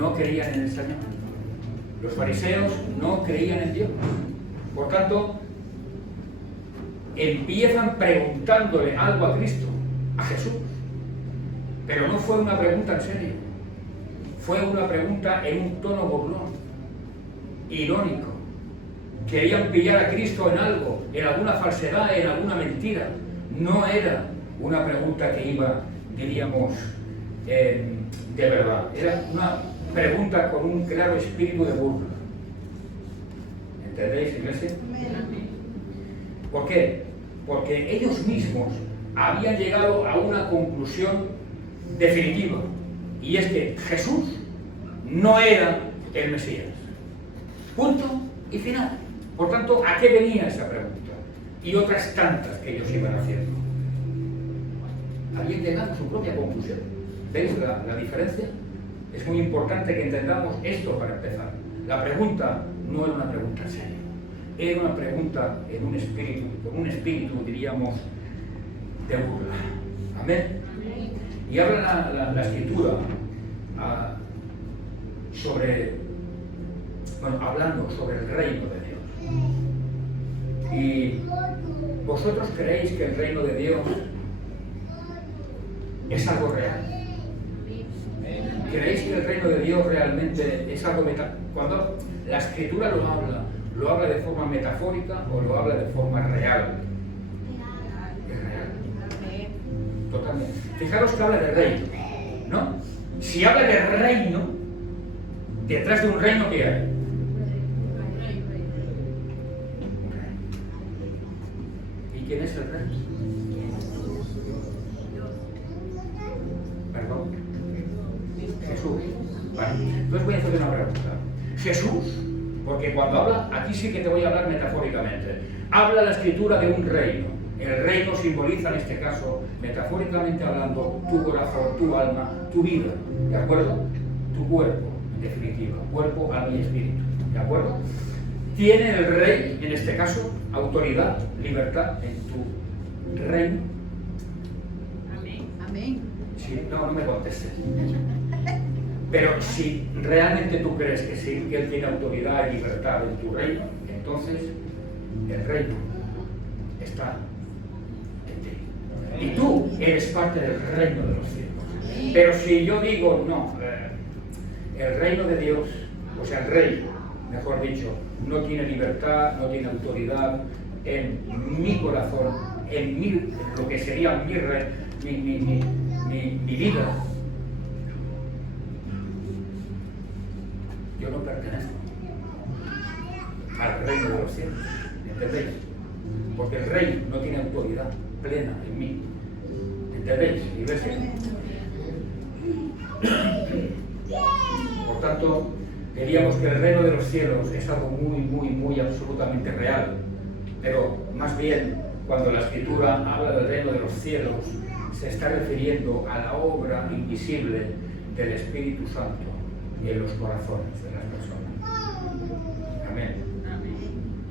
no creían en el Señor. Los fariseos no creían en Dios. Por tanto, empiezan preguntándole algo a Cristo, a Jesús. Pero no fue una pregunta en serio. Fue una pregunta en un tono burlón, irónico. Querían pillar a Cristo en algo, en alguna falsedad, en alguna mentira. No era una pregunta que iba, diríamos, de verdad. Era una pregunta con un claro espíritu de burla. ¿Entendéis, iglesia? ¿Por qué? Porque ellos mismos habían llegado a una conclusión definitiva. Y es que Jesús no era el Mesías. Punto y final. Por tanto, ¿a qué venía esa pregunta? Y otras tantas que ellos iban haciendo. Habían llegado a su propia conclusión. ¿Veis la diferencia? Es muy importante que entendamos esto para empezar. La pregunta no era una pregunta en serio. Era una pregunta en un espíritu, con un espíritu, diríamos, de burla. Amén. Y habla la Escritura hablando sobre el reino de Dios. Y vosotros creéis que el reino de Dios es algo real. ¿Creéis que el reino de Dios realmente es algo cuando la Escritura lo habla de forma metafórica o lo habla de forma real? Es real. Totalmente. Fijaros que habla de reino, ¿no? Si habla de reino, detrás de un reino, ¿qué hay? ¿Y quién es el rey? Perdón. Jesús. Vale. Entonces voy a hacer una pregunta. Jesús, porque cuando habla, aquí sí que te voy a hablar metafóricamente, habla la Escritura de un reino. El reino simboliza, en este caso, metafóricamente hablando, tu corazón, tu alma, tu vida, ¿de acuerdo? Tu cuerpo, en definitiva, cuerpo, alma y espíritu, ¿de acuerdo? ¿Tiene el rey, en este caso, autoridad, libertad en tu reino? Amén. Amén. Sí, no me contestes. Pero si realmente tú crees que sí, que Él tiene autoridad y libertad en tu reino, entonces el reino está en ti. Y tú eres parte del reino de los cielos. Pero si yo digo, no, el reino de Dios, o sea, el rey, mejor dicho, no tiene libertad, no tiene autoridad en mi corazón, en lo que sería mi vida, yo no pertenezco al reino de los cielos, ¿entendéis? Porque el rey no tiene autoridad plena en mí, ¿entendéis, iglesia? Por tanto, diríamos que el reino de los cielos es algo muy absolutamente real, pero más bien, cuando la Escritura habla del reino de los cielos, se está refiriendo a la obra invisible del Espíritu Santo en los corazones de las personas. Amén.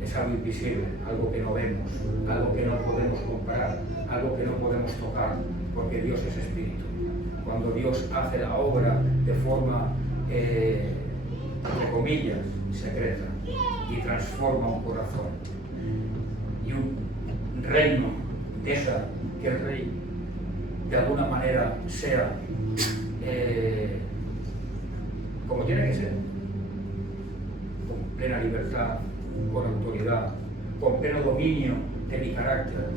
Es algo invisible, algo que no vemos, algo que no podemos comparar, algo que no podemos tocar, porque Dios es Espíritu. Cuando Dios hace la obra de forma, entre comillas, secreta, y transforma un corazón y un reino, deja que el rey de alguna manera sea como tiene que ser, con plena libertad, con autoridad, con pleno dominio de mi carácter,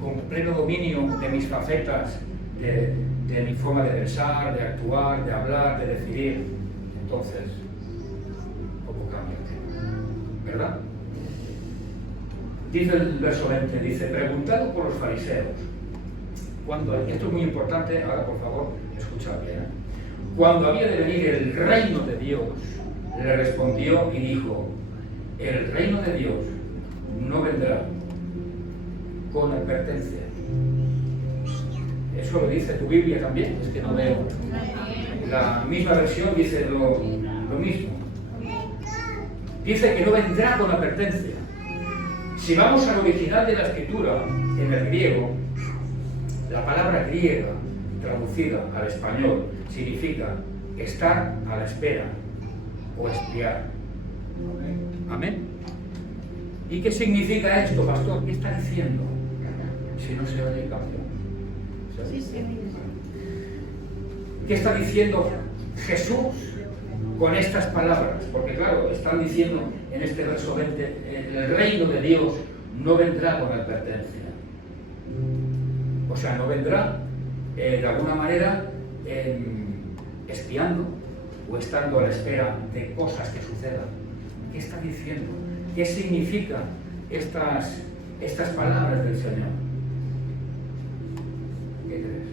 con pleno dominio de mis facetas, de mi forma de pensar, de actuar, de hablar, de decidir. Entonces, ¿cómo cambia el tema? ¿Verdad? Dice el verso 20, dice, preguntado por los fariseos, esto es muy importante, ahora por favor, escuchad bien. Cuando había de venir el reino de Dios, le respondió y dijo, el reino de Dios no vendrá con advertencia. Eso lo dice tu Biblia también, es que no veo. La misma versión dice lo mismo. Dice que no vendrá con advertencia. Si vamos al original de la Escritura, en el griego, la palabra griega traducida al español significa estar a la espera o espiar. Amén. ¿Y qué significa esto, pastor? ¿Qué está diciendo? Si no se oye canción. ¿Qué está diciendo Jesús con estas palabras? Porque claro, están diciendo en este verso 20, el reino de Dios no vendrá con advertencia. O sea, no vendrá de alguna manera espiando o estando a la espera de cosas que sucedan. ¿Qué está diciendo? ¿Qué significan estas palabras del Señor? ¿Qué crees?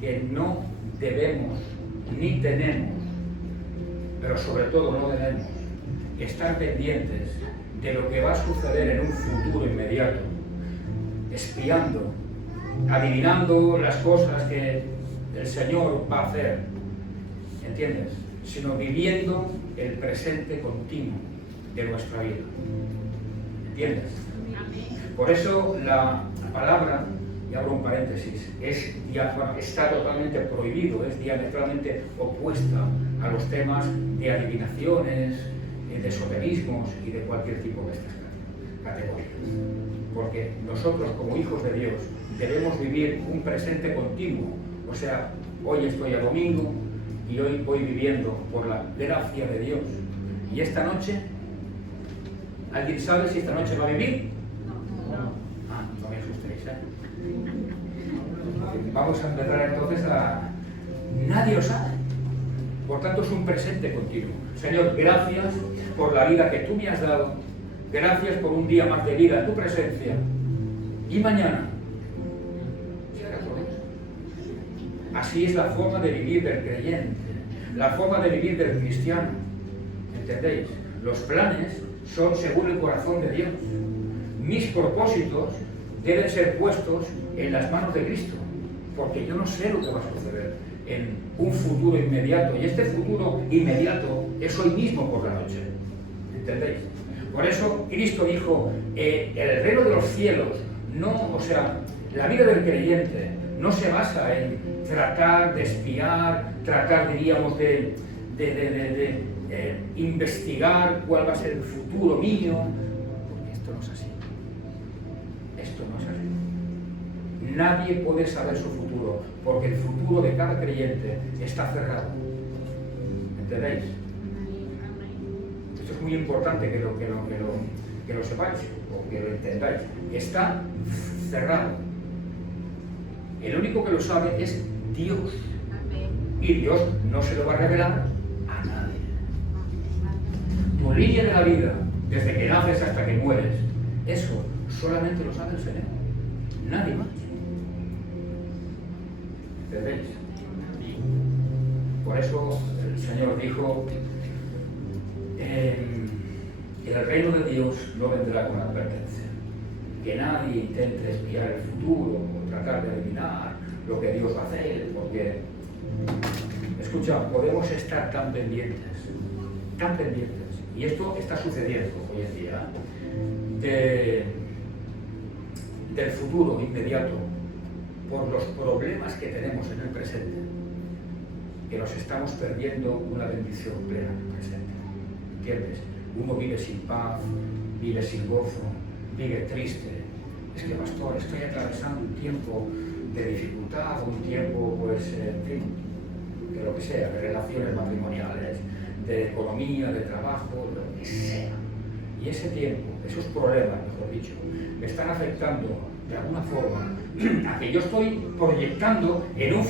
Que no debemos ni tenemos, pero sobre todo no debemos estar pendientes de lo que va a suceder en un futuro inmediato, espiando, adivinando las cosas que el Señor va a hacer, ¿entiendes? Sino viviendo el presente continuo de nuestra vida, ¿entiendes? Por eso la palabra, y abro un paréntesis, está totalmente prohibido, es diametralmente opuesta a los temas de adivinaciones, de esoterismos y de cualquier tipo de estas categorías. Porque nosotros como hijos de Dios debemos vivir un presente continuo, o sea, hoy estoy a domingo y hoy voy viviendo por la gracia de Dios. Y esta noche, ¿alguien sabe si esta noche va a vivir? No me asustéis, Vamos a empezar entonces Nadie lo sabe. Por tanto, es un presente continuo. Señor, gracias por la vida que tú me has dado. Gracias por un día más de vida en tu presencia. Y mañana será todo eso. Así es la forma de vivir del creyente, la forma de vivir del cristiano. ¿Entendéis? Los planes son según el corazón de Dios. Mis propósitos deben ser puestos en las manos de Cristo, porque yo no sé lo que va a suceder en un futuro inmediato, y este futuro inmediato es hoy mismo por la noche. ¿Entendéis? Por eso Cristo dijo, el reino de los cielos, la vida del creyente no se basa en tratar de espiar, diríamos, de investigar cuál va a ser el futuro mío, porque esto no es así. Esto no es así. Nadie puede saber su futuro, porque el futuro de cada creyente está cerrado. ¿Entendéis? Esto es muy importante que lo sepáis, o que lo entendáis. Está cerrado. El único que lo sabe es Dios. Y Dios no se lo va a revelar a nadie. Tu línea de la vida, desde que naces hasta que mueres, eso solamente lo sabe el Señor. Nadie más. ¿Entendéis? Por eso el Señor dijo, el reino de Dios no vendrá con advertencia. Que nadie intente espiar el futuro o tratar de adivinar lo que Dios va a hacer, porque, escucha, podemos estar tan pendientes, y esto está sucediendo hoy en día, del futuro inmediato, por los problemas que tenemos en el presente, que nos estamos perdiendo una bendición plena en el presente. ¿Entiendes? Uno vive sin paz, vive sin gozo, vive triste. Es que, pastor, estoy atravesando un tiempo de dificultad, un tiempo, pues, en fin, de lo que sea, de relaciones matrimoniales, de economía, de trabajo, lo que sea. Y ese tiempo, esos problemas, mejor dicho, me están afectando de alguna forma a que yo estoy proyectando en un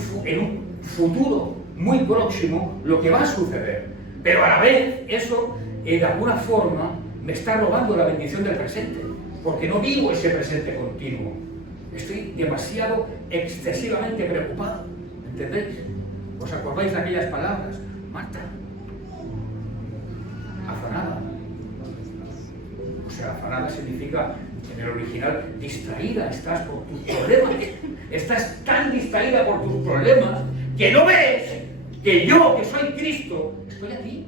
futuro muy próximo lo que va a suceder. Pero a la vez, eso, de alguna forma, me está robando la bendición del presente, porque no vivo ese presente continuo. Estoy demasiado, excesivamente preocupado. ¿Entendéis? ¿Os acordáis de aquellas palabras? Marta, afanada. O sea, afanada significa, en el original, distraída. Estás por tus problemas. Estás tan distraída por tus problemas que no ves que yo, que soy Cristo, estoy aquí.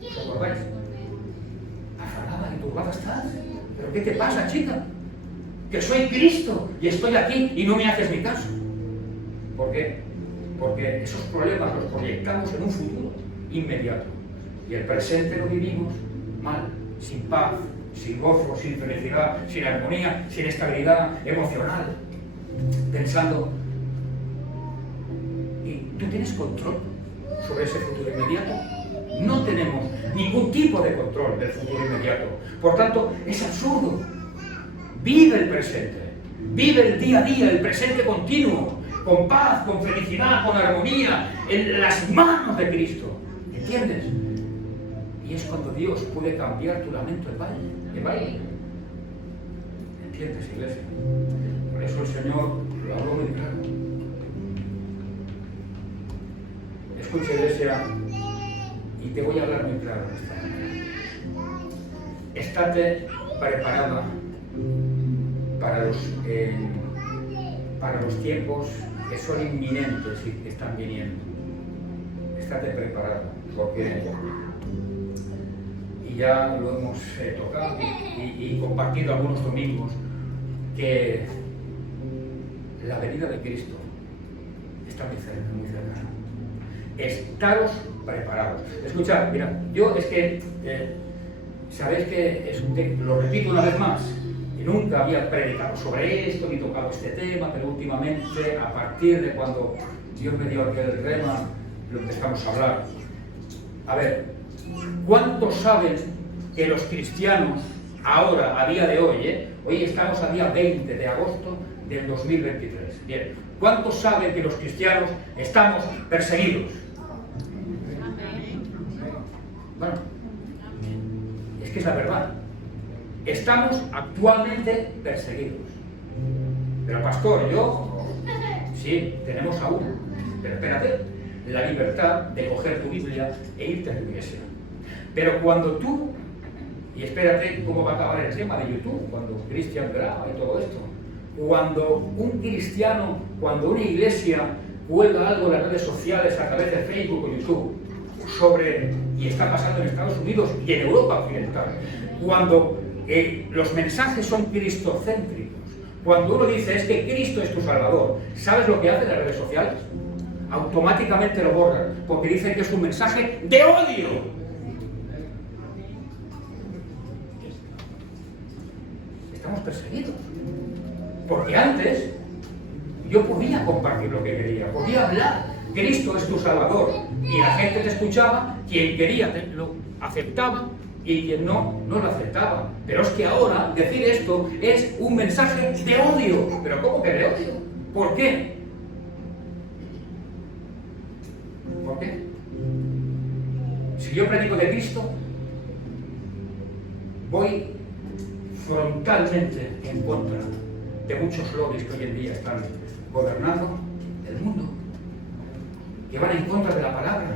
¿Os acordáis? Afanada y turbada estás. ¿Pero qué te pasa, chica? Que soy Cristo y estoy aquí y no me haces ni caso. ¿Por qué? Porque esos problemas los proyectamos en un futuro inmediato. Y el presente lo vivimos mal, sin paz, sin gozo, sin felicidad, sin armonía, sin estabilidad emocional, pensando. ¿Y tú tienes control sobre ese futuro inmediato? No tenemos ningún tipo de control del futuro inmediato. Por tanto, es absurdo. Vive el presente, vive el día a día, el presente continuo, con paz, con felicidad, con armonía, en las manos de Cristo. ¿Entiendes? Y es cuando Dios puede cambiar tu lamento en baile. ¿Entiendes, iglesia? Por eso el Señor lo habló muy claro. Escucha, iglesia, y te voy a hablar muy claro esta mañana. Estate preparada para los tiempos que son inminentes y que están viniendo. Estate preparado, porque, y ya lo hemos tocado y compartido algunos domingos, que la venida de Cristo está muy cerca, muy cercana. Estaros preparados. Escuchad, mira, yo es que, sabéis que es lo repito una vez más, y nunca había predicado sobre esto ni tocado este tema, pero últimamente, a partir de cuando Dios me dio aquel rema, lo empezamos a hablar. A ver, ¿cuántos saben que los cristianos ahora, a día de hoy, hoy estamos a día 20 de agosto del 2023, bien, ¿cuántos saben que los cristianos estamos perseguidos? Bueno, es que es la verdad. Estamos actualmente perseguidos. Pero pastor, yo, sí, tenemos aún, pero espérate, la libertad de coger tu Biblia e irte a tu iglesia. Pero cuando tú, y espérate cómo va a acabar el tema de YouTube, cuando Cristian graba y todo esto, cuando un cristiano, cuando una iglesia cuelga algo en las redes sociales a través de Facebook o YouTube sobre, y está pasando en Estados Unidos y en Europa occidental, cuando los mensajes son cristocéntricos, cuando uno dice es que Cristo es tu Salvador, ¿sabes lo que hacen las redes sociales? Automáticamente lo borran, porque dicen que es un mensaje de odio. Estamos perseguidos. Porque antes yo podía compartir lo que quería, podía hablar. Cristo es tu Salvador. Y la gente te escuchaba, quien quería lo aceptaba y quien no lo aceptaba. Pero es que ahora decir esto es un mensaje de odio. ¿Pero cómo que de odio? ¿Por qué? ¿Por qué? Si yo predico de Cristo, voy frontalmente en contra de muchos lobbies que hoy en día están gobernando el mundo, que van en contra de la palabra.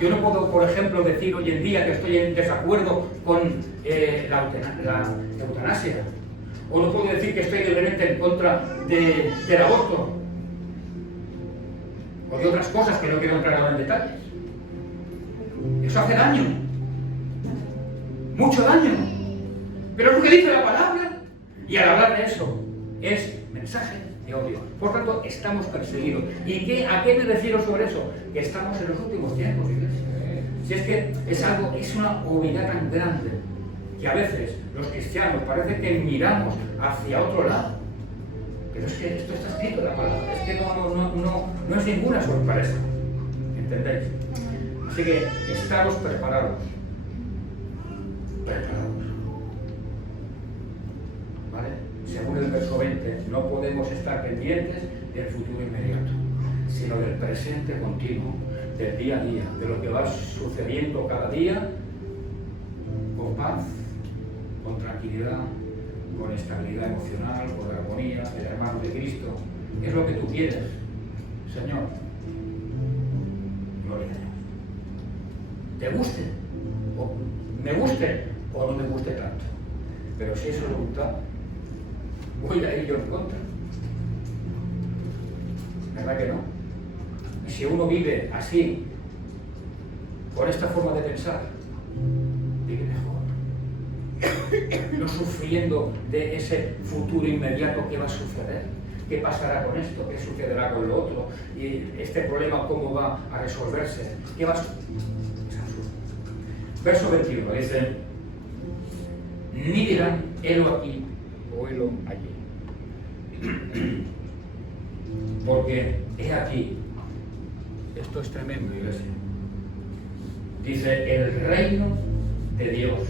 Yo no puedo, por ejemplo, decir hoy en día que estoy en desacuerdo con la eutanasia, o no puedo decir que estoy libremente en contra del aborto, o de otras cosas que no quiero entrar ahora en detalles. Eso hace daño, mucho daño, pero es lo que dice la palabra, y al hablar de eso es mensaje de odio. Por tanto, estamos perseguidos. ¿Y a qué me refiero sobre eso? Que estamos en los últimos tiempos, iglesia. Si es que es una obviedad tan grande que a veces los cristianos parece que miramos hacia otro lado. Pero es que esto está escrito en la palabra, es que no es ninguna sorpresa. ¿Entendéis? Así que estamos preparados. ¿Vale? Según el verso 20, no podemos estar pendientes del futuro inmediato, sino del presente continuo, del día a día, de lo que va sucediendo cada día, con paz, con tranquilidad, con estabilidad emocional, con armonía, de la mano de Cristo. Es lo que tú quieres, Señor. Gloria a Dios. Te guste, o me guste, o no me guste tanto. Pero si es su voluntad, voy a ir yo en contra. ¿Verdad que no? Y si uno vive así, con esta forma de pensar, vive mejor. No sufriendo de ese futuro inmediato que va a suceder. ¿qué pasará con esto? ¿Qué sucederá con lo otro? ¿Y este problema cómo va a resolverse? ¿Qué va a suceder? Es absurdo. Verso 21 dice, ni dirán, helo aquí o helo allí. Porque he aquí, esto es tremendo, iglesia. Dice, el reino de Dios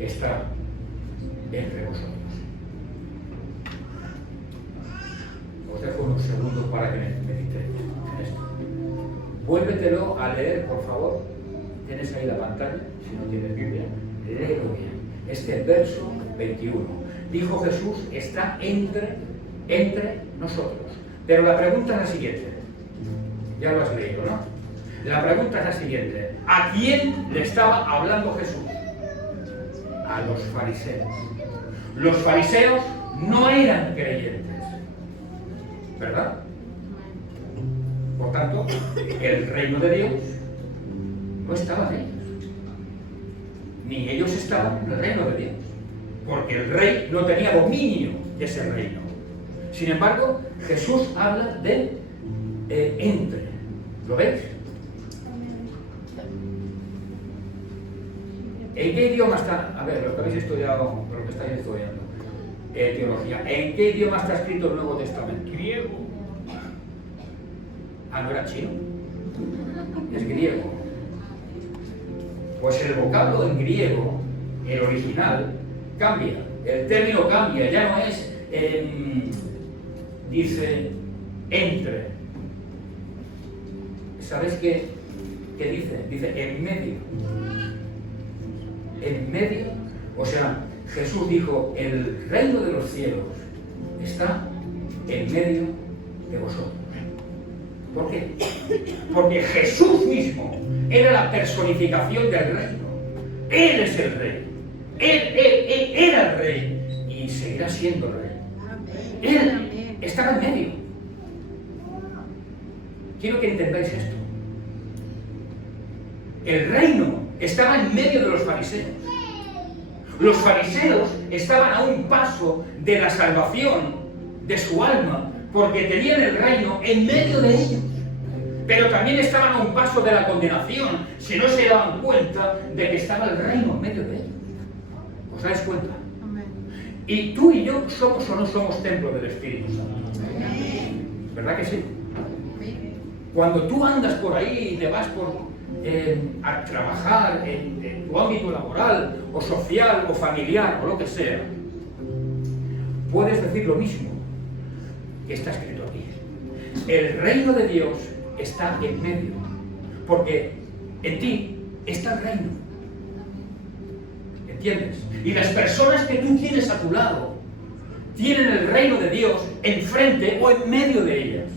está entre vosotros. Os dejo unos segundos para que meditéis en esto. Vuélvetelo a leer, por favor. Tienes ahí la pantalla, si no tienes Biblia, léelo bien. Este verso 21. Dijo Jesús, está entre nosotros. Pero la pregunta es la siguiente. Ya lo has leído, ¿no? La pregunta es la siguiente. ¿A quién le estaba hablando Jesús? A los fariseos. Los fariseos no eran creyentes, ¿verdad? Por tanto, el reino de Dios no estaba en ellos. Ni ellos estaban en el reino de Dios. Porque el rey no tenía dominio de ese reino. Sin embargo, Jesús habla de entre. ¿Lo veis? ¿En qué idioma está? A ver, lo que habéis estudiado, lo que estáis estudiando, teología. ¿En qué idioma está escrito el Nuevo Testamento? Griego. Ah, ¿no era chino? Es griego. Pues el vocablo en griego, el original, cambia. El término cambia, ya no es, dice, entre. ¿Sabéis qué dice? Dice en medio. En medio, o sea, Jesús dijo, el reino de los cielos está en medio de vosotros. ¿Por qué? Porque Jesús mismo era la personificación del reino. Él es el rey. Él era el rey y seguirá siendo el rey. Él estaba en medio. Quiero que entendáis esto. El reino estaba en medio de los fariseos. Los fariseos estaban a un paso de la salvación de su alma, porque tenían el reino en medio de ellos. Pero también estaban a un paso de la condenación, si no se daban cuenta de que estaba el reino en medio de ellos. ¿Os dais cuenta? Y tú y yo somos o no somos templo del Espíritu Santo. ¿Verdad que sí? Cuando tú andas por ahí y te vas a trabajar en tu ámbito laboral, o social, o familiar, o lo que sea, puedes decir lo mismo que está escrito aquí. El reino de Dios está en medio, porque en ti está el reino. ¿Entiendes? Y las personas que tú tienes a tu lado tienen el reino de Dios enfrente o en medio de ellas.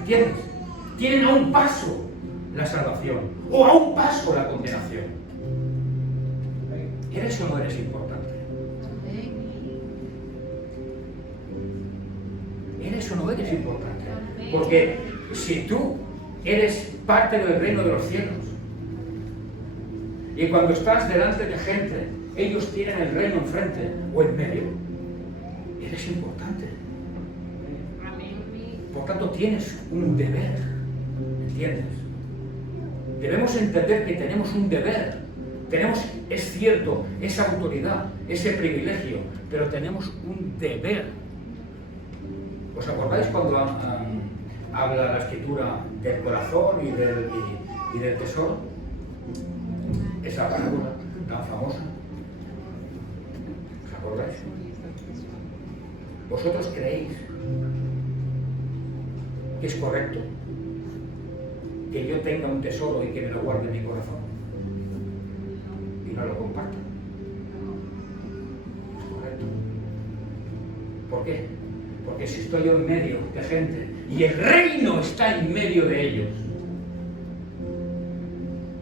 ¿Entiendes? Tienen a un paso la salvación o a un paso la condenación. ¿Eres o no eres importante? ¿Eres o no eres importante? Porque si tú eres parte del reino de los cielos y cuando estás delante de gente, ellos tienen el reino enfrente o en medio, eres importante. Por tanto, tienes un deber. ¿Entiendes? Debemos entender que tenemos un deber. Tenemos, es cierto, esa autoridad, ese privilegio, pero tenemos un deber. ¿Os acordáis cuando habla la Escritura del corazón y del tesoro? Esa parábola tan famosa. ¿Os acordáis? ¿Vosotros creéis que es correcto que yo tenga un tesoro y que me lo guarde en mi corazón y no lo comparta? Es correcto. ¿Por qué? Porque si estoy yo en medio de gente y el reino está en medio de ellos,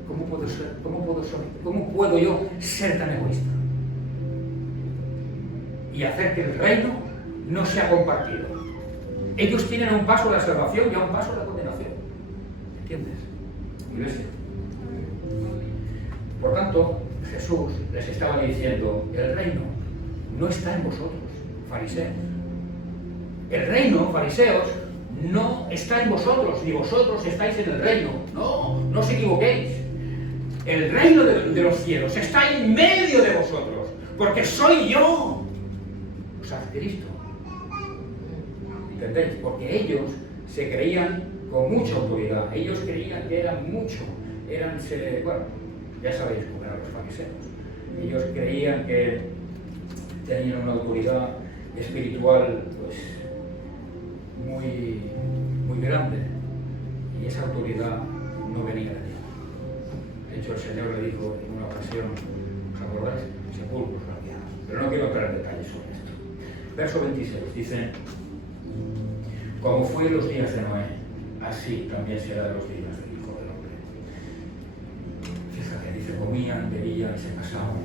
¿cómo puedo yo ser tan egoísta y hacer que el reino no sea compartido? Ellos tienen a un paso la salvación y a un paso la condenación. ¿Entiendes? Iglesia. Por tanto, Jesús les estaba diciendo, el reino no está en vosotros, fariseos. El reino, fariseos, no está en vosotros, ni vosotros estáis en el reino. No, no os equivoquéis. El reino de los cielos está en medio de vosotros, porque soy yo. O sea, Cristo. ¿Entendéis? Porque ellos se creían con mucha autoridad. Ellos creían que eran mucho. Bueno, ya sabéis cómo eran los fariseos. Ellos creían que tenían una autoridad espiritual, pues, muy, muy grande. Y esa autoridad no venía de Dios. De hecho, el Señor le dijo en una ocasión, ¿os acordáis? Sepulcros blanqueados. Pero no quiero entrar en detalles sobre esto. Verso 26 dice: como fue en los días de Noé, así también será de los días del Hijo del Hombre. Fíjate, dice, comían, bebían, se casaban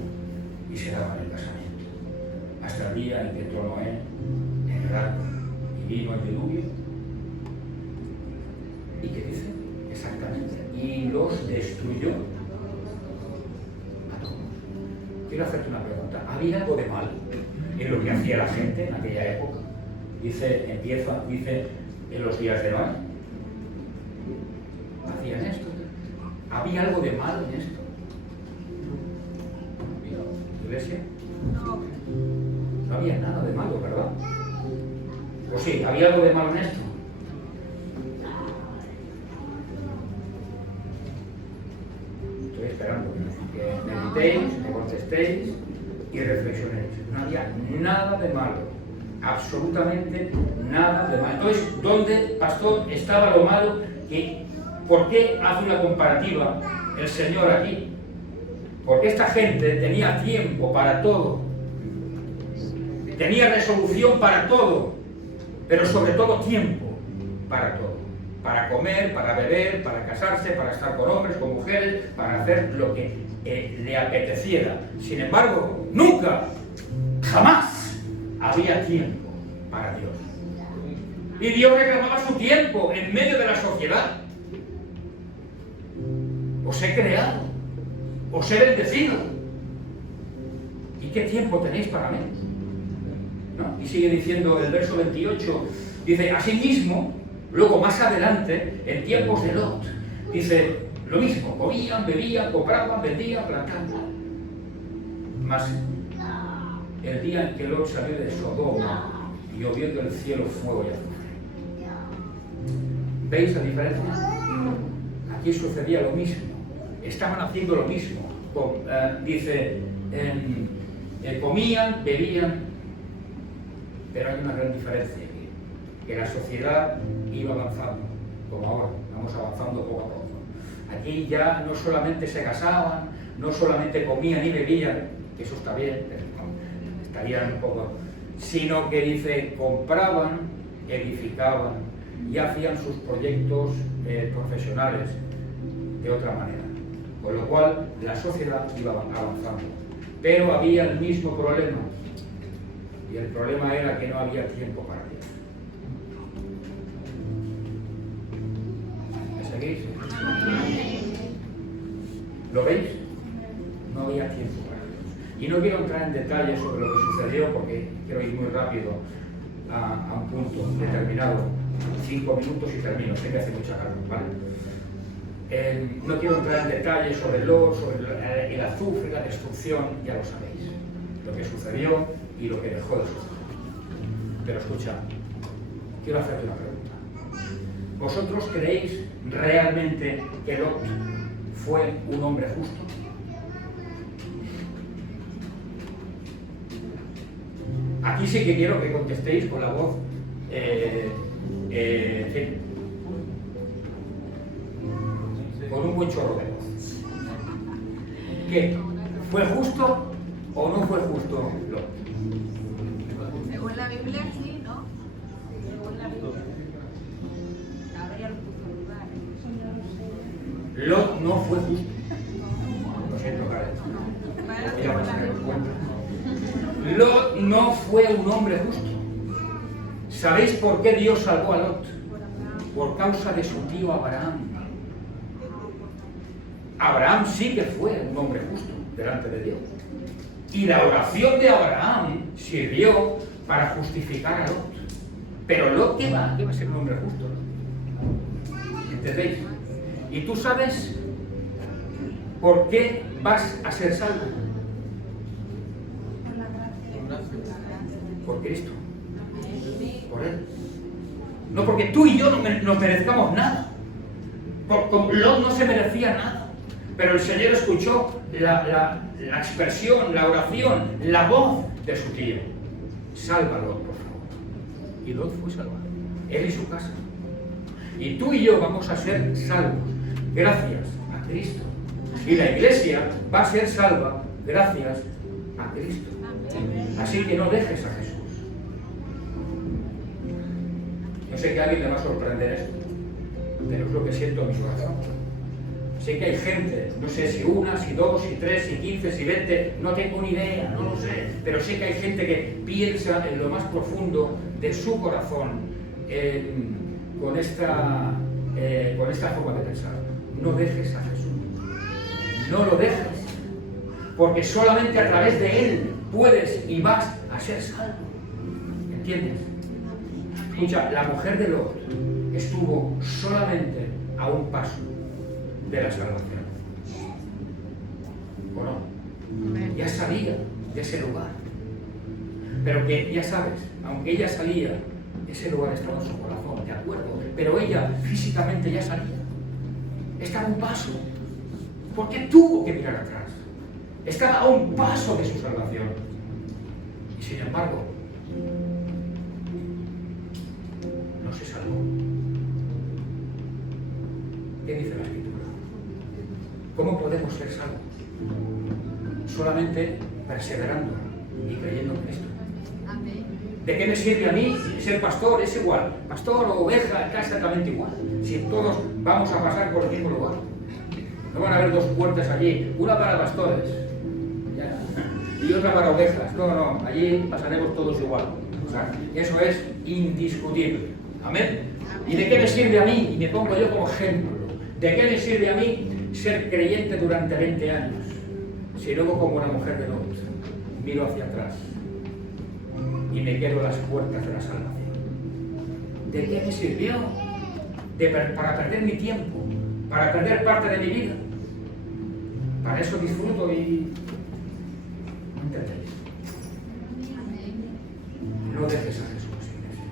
y se daban el casamiento. Hasta el día en que entró Noé en el arca y vino el diluvio. ¿Y qué dice? Exactamente. Y los destruyó a todos. Quiero hacerte una pregunta. ¿Había algo de mal en lo que hacía la gente en aquella época? Dice, en los días de Noé. Hacían esto. ¿Había algo de malo en esto? ¿Iglesia? No había nada de malo, ¿verdad? Pues sí, ¿había algo de malo en esto? Estoy esperando que meditéis, me contestéis y reflexionéis. No había nada de malo. Absolutamente nada de malo. Entonces, ¿dónde, pastor, estaba lo malo? ¿Por qué hace una comparativa el Señor aquí? Porque esta gente tenía tiempo para todo, tenía resolución para todo, pero sobre todo tiempo para todo, para comer, para beber, para casarse, para estar con hombres, con mujeres, para hacer lo que le apeteciera. Sin embargo, nunca, jamás había tiempo para Dios. Y Dios reclamaba su tiempo en medio de la sociedad. Os he creado, os he bendecido. ¿Y qué tiempo tenéis para mí? ¿No? Y sigue diciendo el verso 28, dice, asimismo, luego más adelante, en tiempos de Lot, dice, lo mismo, comían, bebían, compraban, vendían, plantaban. Mas el día en que Lot salió de Sodoma, llovió del cielo fuego y azufre. ¿Veis la diferencia? Aquí sucedía lo mismo. Estaban haciendo lo mismo. Dice, comían, bebían, pero hay una gran diferencia aquí, que la sociedad iba avanzando, como ahora, vamos avanzando poco a poco. Aquí ya no solamente se casaban, no solamente comían y bebían, que eso está bien, estarían un poco, sino que dice, compraban, edificaban y hacían sus proyectos profesionales de otra manera. Con lo cual, la sociedad iba avanzando. Pero había el mismo problema. Y el problema era que no había tiempo para Dios. ¿Me seguís? ¿Lo veis? No había tiempo para Dios. Y no quiero entrar en detalles sobre lo que sucedió, porque quiero ir muy rápido a un punto determinado. 5 minutos y termino. Sé que hace mucha calor, ¿vale? No quiero entrar en detalles sobre el azufre, la destrucción, ya lo sabéis, lo que sucedió y lo que dejó de suceder. Pero escucha, quiero hacerte una pregunta. ¿Vosotros creéis realmente que Lot fue un hombre justo? Aquí sí que quiero que contestéis con la voz, en fin, con un buen chorro de voz. ¿Qué? ¿Fue justo o no fue justo Lot? Según la Biblia, sí, ¿no? Según la Biblia. Habría lugar. Lot no fue justo. Lo siento, Karen. Lot no fue un hombre justo. ¿Sabéis por qué Dios salvó a Lot? Por causa de su tío Abraham. Abraham sí que fue un hombre justo delante de Dios. Y la oración de Abraham sirvió para justificar a Lot. Pero Lot, ¿qué va a ser un hombre justo? ¿Entendéis? Y tú sabes por qué vas a ser salvo. Por Cristo. Por Él. No porque tú y yo nos merezcamos nada. Lot no se merecía nada. Pero el Señor escuchó la expresión, la oración, la voz de su tío. Sálvalo, por favor. Y Lot fue salvado. Él y su casa. Y tú y yo vamos a ser salvos gracias a Cristo. Y la iglesia va a ser salva gracias a Cristo. Así que no dejes a Jesús. Yo sé que a alguien le va a sorprender esto, pero es lo que siento en mi corazón. Sé que hay gente, no sé si una, si dos, si tres, si 15, si 20, no tengo ni idea, no lo sé, pero sé que hay gente que piensa en lo más profundo de su corazón con esta forma de pensar. No dejes a Jesús, no lo dejes, porque solamente a través de Él puedes y vas a ser salvo. ¿Entiendes? Escucha, la mujer de Lot estuvo solamente a un paso de la salvación. ¿O no? Ya salía de ese lugar. Pero que ya sabes, aunque ella salía, ese lugar estaba en su corazón, de acuerdo. Pero ella físicamente ya salía. Estaba a un paso. ¿Por qué tuvo que mirar atrás? Estaba a un paso de su salvación. Y sin embargo, no se salvó. ¿Qué dice la Escritura? ¿Cómo podemos ser salvos? Solamente perseverando y creyendo en Cristo. ¿De qué me sirve a mí ser pastor? Es igual. Pastor o oveja, está exactamente igual. Si todos vamos a pasar por el mismo lugar. No van a haber dos puertas allí, una para pastores y otra para ovejas. No, allí pasaremos todos igual. O sea, eso es indiscutible. Amén. ¿Y de qué me sirve a mí? Y me pongo yo como ejemplo. ¿De qué me sirve a mí ser creyente durante 20 años? Si luego, como una mujer de Lot, miro hacia atrás y me quedo a las puertas de la salvación. ¿De qué me sirvió? Para perder mi tiempo, para perder parte de mi vida. Para eso disfruto y... ¿No entendéis? No dejes a Jesús, iglesia.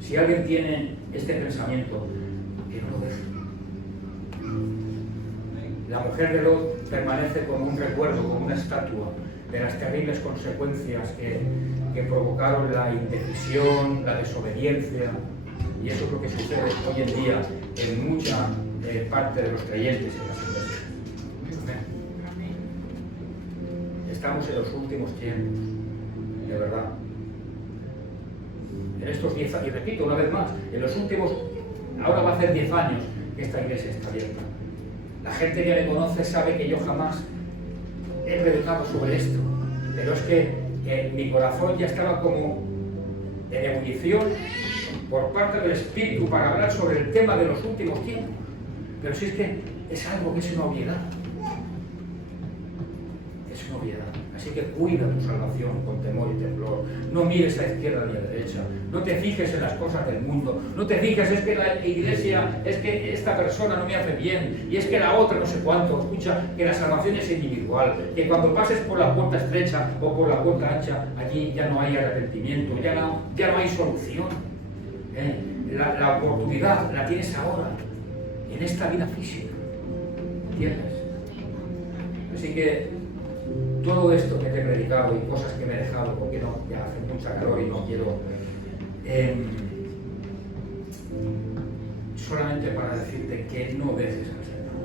Si alguien tiene este pensamiento, que no lo deje. La mujer de Lot permanece como un recuerdo, como una estatua de las terribles consecuencias que provocaron la indecisión, la desobediencia, y eso es lo que sucede hoy en día en mucha parte de los creyentes en las iglesias. Amén. Estamos en los últimos tiempos, de verdad. En estos 10 años, y repito una vez más, en los últimos, ahora va a hacer 10 años que esta iglesia está abierta. La gente que me conoce sabe que yo jamás he predicado sobre esto, pero es que mi corazón ya estaba como en ebullición por parte del Espíritu para hablar sobre el tema de los últimos tiempos. Pero si es que es algo que es una obviedad. Es una obviedad. Así que cuida tu salvación con temor y temblor. No mires a izquierda ni a derecha. No te fijes en las cosas del mundo. No te fijes, es que la iglesia, es que esta persona no me hace bien, y es que la otra no sé cuánto. Escucha, que la salvación es individual. Que cuando pases por la puerta estrecha o por la puerta ancha, allí ya no hay arrepentimiento, ya no hay solución. La oportunidad la tienes ahora, en esta vida física. ¿Entiendes? Así que todo esto que te he predicado y cosas que me he dejado, porque no, ya hace mucha calor y no quiero, solamente para decirte que no dejes al Señor,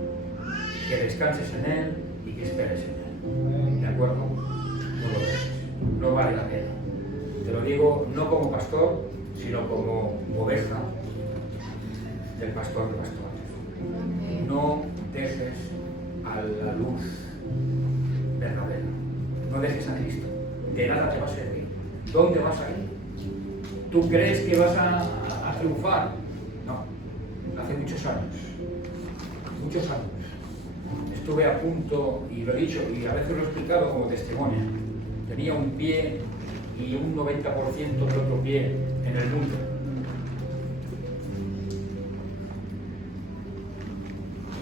que descanses en Él y que esperes en Él. ¿De acuerdo? No lo dejes, no vale la pena. Te lo digo no como pastor, sino como oveja del pastor de pastores. No dejes a la luz verdadera. No dejes a Cristo. De nada te va a servir. ¿Dónde vas a ir? ¿Tú crees que vas a triunfar? No. Hace muchos años. Muchos años. Estuve a punto, y lo he dicho, y a veces lo he explicado como testimonio. Tenía un pie y un 90% del otro pie en el mundo.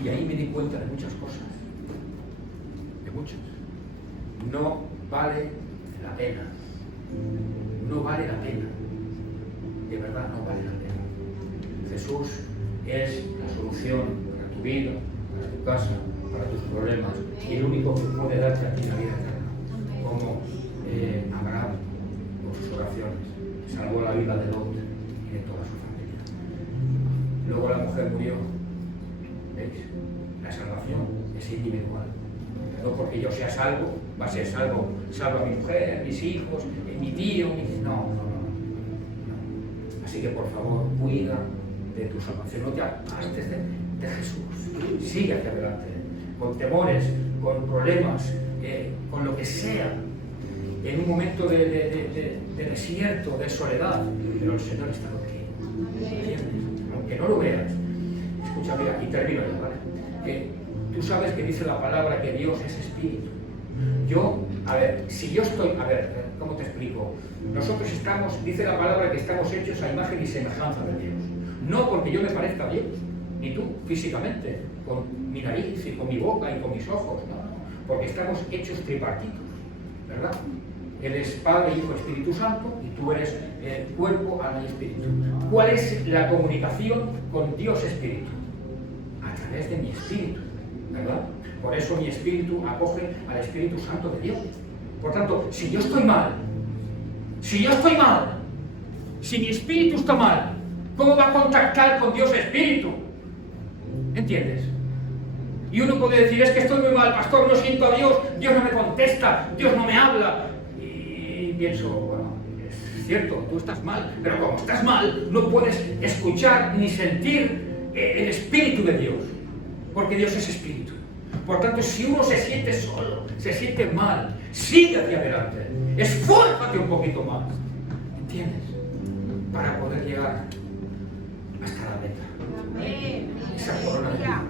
Y ahí me di cuenta de muchas cosas, de muchas. No vale la pena, no vale la pena, de verdad no vale la pena. Jesús es la solución para tu vida, para tu casa, para tus problemas, y el único que puede darte a ti la vida eterna, como Abraham, con sus oraciones, salvó la vida de Lot y de toda su familia. Luego la mujer murió. ¿Veis? La salvación es individual. No porque yo sea salvo, va a ser salvo a mi mujer, mis hijos, mi tío, no. Así que por favor, cuida de tu salvación, no te apartes de Jesús. Sigue hacia adelante, con temores, con problemas, con lo que sea, en un momento de desierto, de soledad, pero el Señor está contigo. ¿Entiendes? Aunque no lo veas. Escucha, mira, y termino ya, ¿vale? Que tú sabes que dice la palabra que Dios es espíritu. Si yo estoy, ¿cómo te explico? Nosotros estamos, dice la palabra que estamos hechos a imagen y semejanza de Dios. No porque yo me parezca a Dios, ni tú físicamente, con mi nariz y con mi boca y con mis ojos, no, porque estamos hechos tripartitos, ¿verdad? Él es Padre, Hijo, Espíritu Santo, y tú eres cuerpo, alma y espíritu. ¿Cuál es la comunicación con Dios Espíritu? A través de mi espíritu, ¿verdad? Por eso mi espíritu acoge al Espíritu Santo de Dios. Por tanto, si yo estoy mal, si mi espíritu está mal, ¿cómo va a contactar con Dios Espíritu? ¿Entiendes? Y uno puede decir, es que estoy muy mal, pastor, no siento a Dios, Dios no me contesta, Dios no me habla. Y pienso, bueno, es cierto, tú estás mal, pero como estás mal, no puedes escuchar ni sentir el Espíritu de Dios, porque Dios es Espíritu. Por tanto, si uno se siente solo, se siente mal, sigue hacia adelante, esfuérzate un poquito más, ¿entiendes? Para poder llegar hasta la meta. Esa corona de vida.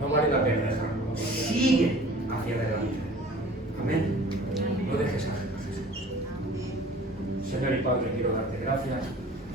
No vale la pena dejarlo. Sigue hacia adelante. Amén. No dejes a Jesús. Señor y Padre, quiero darte gracias